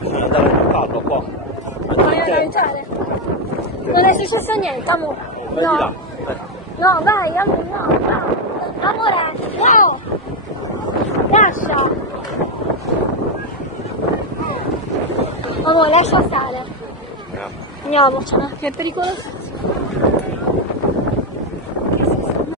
Bisogna andare a caldo qua. Non è successo niente, amore. No. No, vai, amore, no, no. Amore, no. Lascia. Amore, lascia stare. Andiamocene, che è pericoloso.